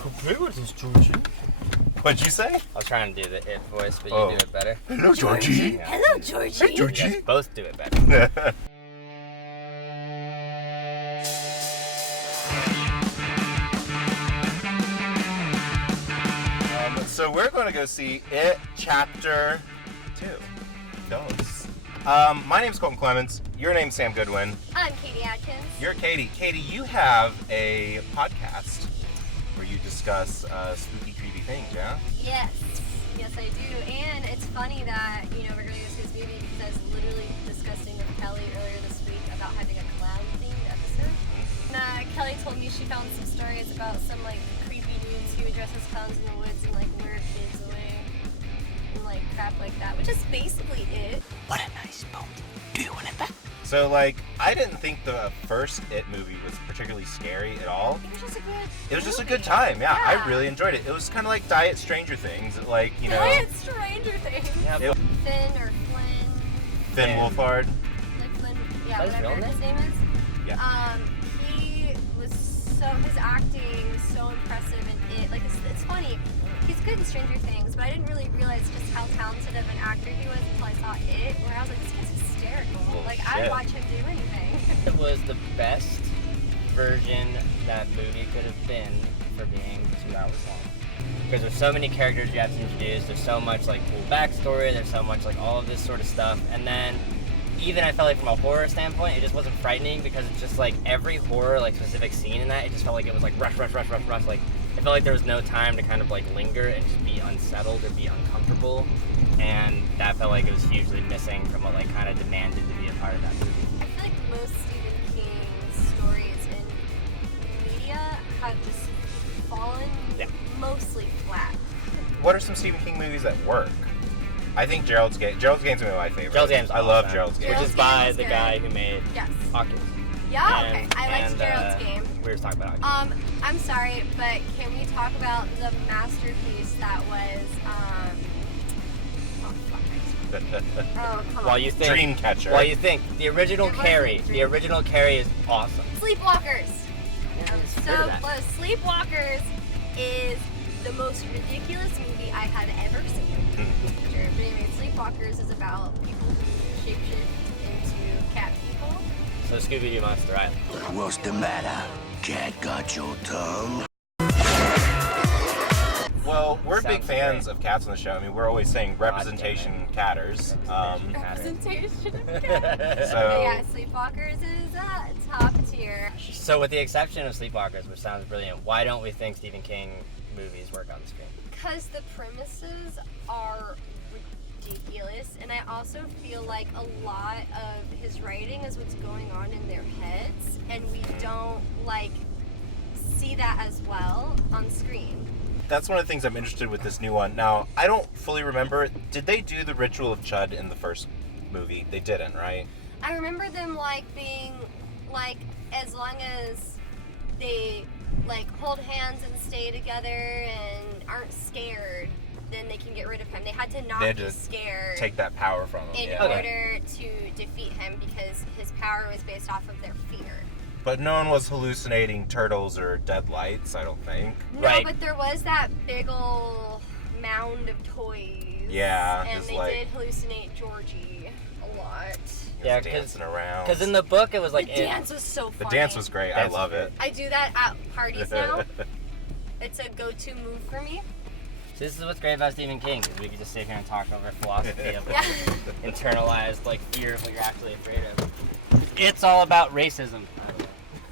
Play with this, Georgie. What'd you say? I was trying to do the It voice, but you do it better. Hello, Georgie. Yeah. Hello, Georgie. Hey, Georgie. You guys both do it better. So we're going to go see It Chapter 2. Those. My name's Colton Clements. Your name's Sam Goodwin. I'm Katie Adkins. You're Katie. Katie, you have a podcast where you discuss spooky, creepy things, yeah? Yes. Yes, I do. And it's funny that, we're going to go see this movie because I was literally discussing with Kelly earlier this week about having a clown-themed episode. And Kelly told me she found some stories about some, creepy dudes who would dress as clowns in the woods and, lure kids away and, crap like that, which is basically it. What a nice boat. Do you want it back? So, I didn't think the first It movie was particularly scary at all. It was just a good time, yeah. I really enjoyed it. It was kind of like Diet Stranger Things, Diet Stranger Things. Yeah. Finn or Flynn. Finn Wolfhard. Flynn, yeah, Is that his whatever real his name is. Yeah. He was his acting was so impressive in it. It's funny. He's good in Stranger Things, but I didn't really realize just how talented of an actor he was until I saw It, where I was like, this kid's hysterical. Oh, I'd shit. watch him do anything. It was the best version that movie could have been for being 2 hours long. Because there's so many characters you have to introduce, there's so much cool backstory, there's so much all of this sort of stuff, and then even I felt like from a horror standpoint, it just wasn't frightening because it's just every horror specific scene in that, it just felt like it was rush. It felt like there was no time to kind of linger and just be unsettled or be uncomfortable, and that felt like it was hugely missing from what kind of demanded to be a part of that movie. I feel like most Stephen King stories in media have just fallen mostly flat. What are some Stephen King movies that work? I think Gerald's Game. Gerald's Game's one of my favorites. Gerald's Game's I love awesome. Gerald's Game. Which is by the guy who made Yes. Oculus. Yeah, And- okay. I liked and, Gerald's Game. We were just talking about Oculus. I'm sorry, but can we talk about the masterpiece that was, oh, fuck. Oh, come While on. you think, Dreamcatcher. While you think, the original It wasn't Carrie, the Dream- original Carrie is awesome. Sleepwalkers. Yeah, I'm heard so of that. close. Sleepwalkers is the most ridiculous movie I have ever seen. But anyway, Sleepwalkers is about people who shapeshift into cat people. So Scooby-Doo Monster Island. What's the matter? Cat got your tongue? Well, we're big Sounds fans great. of cats on the show. I mean, we're always saying representation catters. Representation of cats. So, Yeah, Sleepwalkers is top tier. So with the exception of Sleepwalkers, which sounds brilliant, why don't we think Stephen King movies work on the screen? Because the premises are ridiculous, and I also feel like a lot of his writing is what's going on in their heads, and we don't see that as well on screen. that's one of the things I'm interested with this new one. Now, I don't fully remember. Did they do the Ritual of Chud in the first movie? They didn't, right? I remember them being as long as they hold hands and stay together and aren't scared, then they can get rid of him. They had to not They had be to scared Take that power from them. in Yeah. order to defeat him because his power was based off of their fear. But no one was hallucinating turtles or dead lights, I don't think. No, Right. but there was that big ol' mound of toys. Yeah, And just they did hallucinate Georgie a lot. Yeah, Just dancing around. Because in the book, it was The dance was so The funny. dance was great. I Dance was love great. it. I do that at parties now. It's a go-to move for me. This is what's great about Stephen King, because we can just sit here and talk over philosophy of Yeah. internalized fear of what you're actually afraid of. It's all about racism.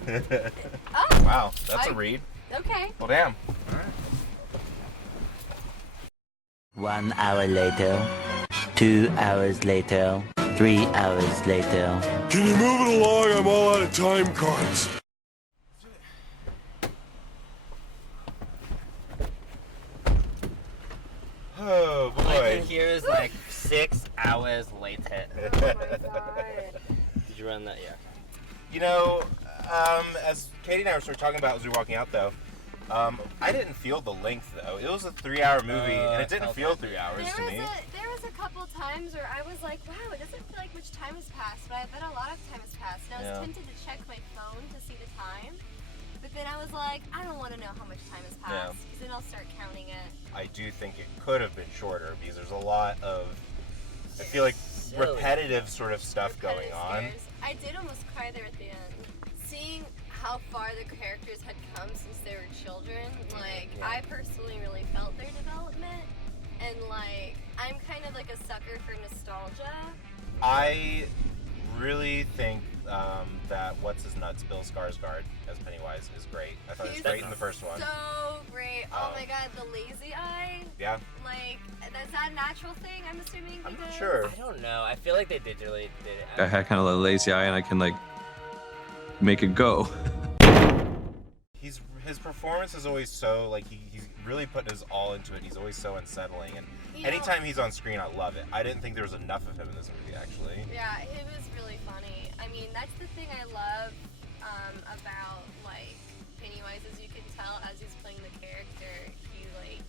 Oh, Wow, that's a read. okay. Well, damn. 1 hour later, 2 hours later, 3 hours later. Can you move it along? I'm all out of time cards. Oh, Like, boy. and here's 6 hours later. Oh my god. Did you run that? Yeah. You know, as Katie and I were sort of talking about as we were walking out, though, I didn't feel the length, though. It was a 3-hour movie, and it didn't okay. feel 3 hours to me. There was a couple times where I was like, wow, it doesn't feel like much time has passed, but I bet a lot of time has passed. And I was Yeah. tempted to check my phone to see the time, but then I was like, I don't want to know how much time has passed, because then I'll start counting it. I do think it could have been shorter because there's a lot of, I feel like, Silly. repetitive sort of stuff going Repetitive on. scares. I did almost cry there at the end. Seeing how far the characters had come since they were children, like, I personally really felt their development, and like, I'm kind of like a sucker for nostalgia. I really think that what's his nuts, Bill Skarsgård as Pennywise is great. I thought it was great in the first one. So great. Oh my god, the lazy eye. Yeah. Like, is that a natural thing? I'm assuming. I'm not sure. I don't know. I feel like they digitally did it. I had kind of a lazy eye, and I can like make it go. His performance is always so like he's really putting his all into it. He's always so unsettling, and anytime he's on screen, I love it. I didn't think there was enough of him in this movie, actually. Yeah, it was really funny. I mean, that's the thing I love about like Pennywise, as you can tell as he's playing the character, he like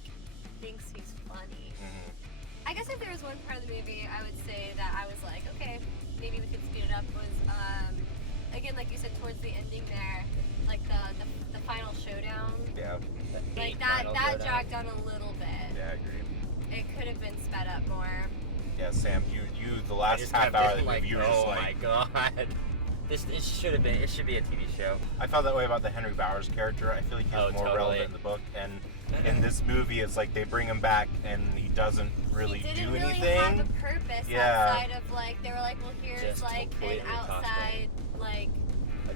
thinks he's funny. Mm-hmm. I guess if there was one part of the movie, I would say that I was like, okay, maybe we could speed it up. Was again, like you said, towards the ending there, like the final showdown. Yeah. Like that dragged on a little bit. Yeah, I agree. It could have been sped up more. Yeah, Sam, you the last just half kept hour of being the movie, you were just oh like, my god. It should be a TV show. I felt that way about the Henry Bowers character. I feel like he was more totally. relevant in the book, and in this movie, it's like they bring him back and he doesn't really he do didn't really anything. have a purpose outside of like they were like, well, here's Just like an completely outside like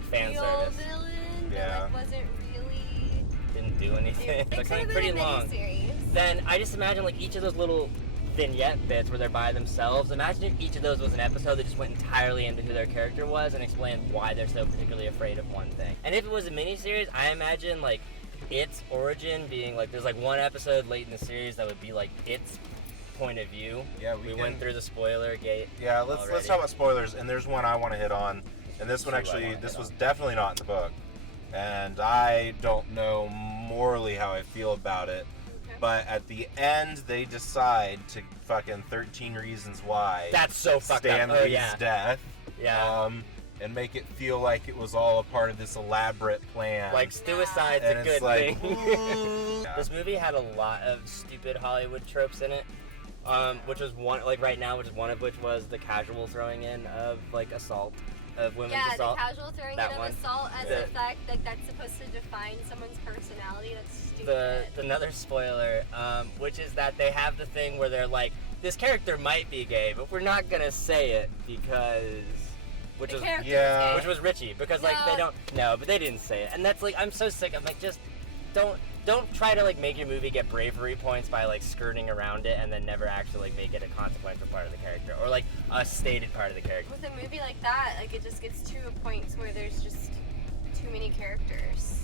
fan real service. villain Yeah. that like wasn't really. Didn't do anything. It Like could something have pretty been a long. miniseries. Then I just imagine like each of those little vignette bits where they're by themselves. Imagine if each of those was an episode that just went entirely into who their character was and explained why they're so particularly afraid of one thing. And if it was a miniseries, I imagine like its origin being like there's like one episode late in the series that would be like its point of view. Yeah, we went through the spoiler gate. Yeah, let's talk about spoilers. And there's one I want to hit on, and this one actually, this was definitely not in the book, and I don't know morally how I feel about it. But at the end, they decide to fucking 13 Reasons Why. That's so fucked up. Stanley's death. Yeah. And make it feel like it was all a part of this elaborate plan. Like suicide's and a it's good like, thing. yeah. This movie had a lot of stupid Hollywood tropes in it, which was one like right now, which is one of which was the casual throwing in of like assault, of women's assault. Yeah, the casual throwing in of assault as a fact like that's supposed to define someone's personality. That's stupid. Another spoiler, which is that they have the thing where they're like, this character might be gay, but we're not gonna say it because. Which was Richie, because like they don't but they didn't say it, and that's like I'm so sick. I'm like, just don't try to like make your movie get bravery points by like skirting around it and then never actually like make it a consequential part of the character or like a stated part of the character. With a movie like that, like it just gets to a point where there's just too many characters.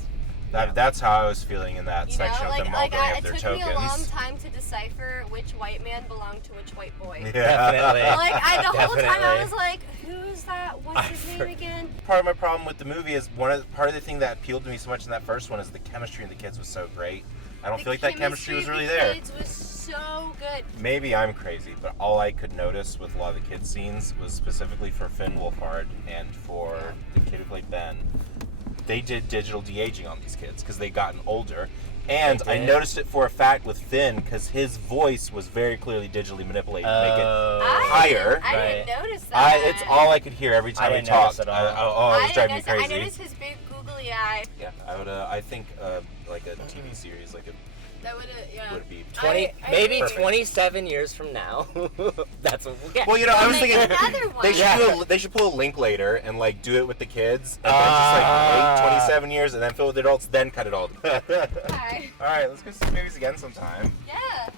That's how I was feeling in that section of them all going up their tokens. It took me a long time to decipher which white man belonged to which white boy. Yeah. Definitely. Like the whole time I was like, who's that? What's his name again? Part of my problem with the movie is part of the thing that appealed to me so much in that first one is the chemistry in the kids was so great. I don't feel like that chemistry was really there. The kids was so good. Maybe I'm crazy, but all I could notice with a lot of the kids scenes was specifically for Finn Wolfhard and for the kid who played Ben. They did digital de-aging on these kids because they'd gotten older. And I noticed it for a fact with Finn because his voice was very clearly digitally manipulated to make it higher. I didn't notice that. It's all I could hear every time he talked. It was driving me crazy. I noticed his big googly eye. Yeah, I would. I think like a TV series, like that would be 27 years from now. That's what we'll get. Well, I was thinking another one. they should pull a link later and like do it with the kids, and then just like wait 27 years and then fill with the adults, then cut it all. Hi. All right, let's go see movies again sometime. Yeah.